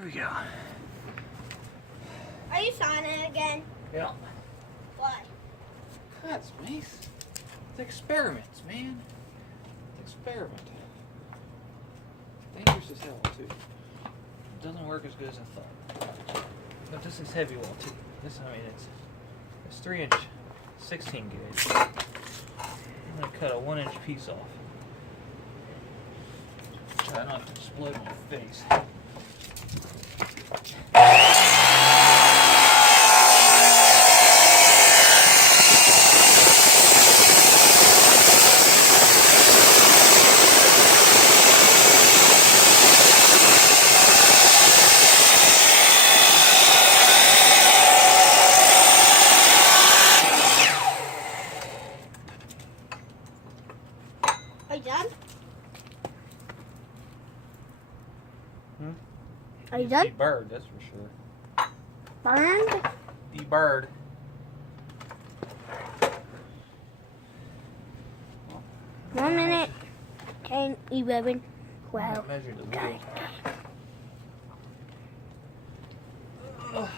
Here we go. Are you sawing it again? Yeah. Why? Cuts, Mace. It's experiments, man. It's experiment. Dangerous as hell, too. It doesn't work as good as I thought. But this is heavy wall, too. It's 3-inch, 16 gauge. I'm gonna cut a 1-inch piece off. Try not to explode my face. Are you done? Hmm? Are you done? Bird, that's for sure. Burned? The bird. 1 minute, 10, 11, 12. Measure the wheel. Well,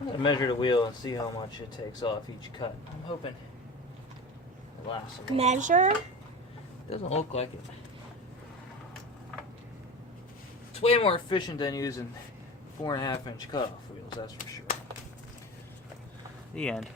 I'm gonna measure the wheel and see how much it takes off each cut. I'm hoping it lasts a while. Measure? Doesn't look like it. It's way more efficient than using 4.5-inch cutoff wheels, that's for sure. The end.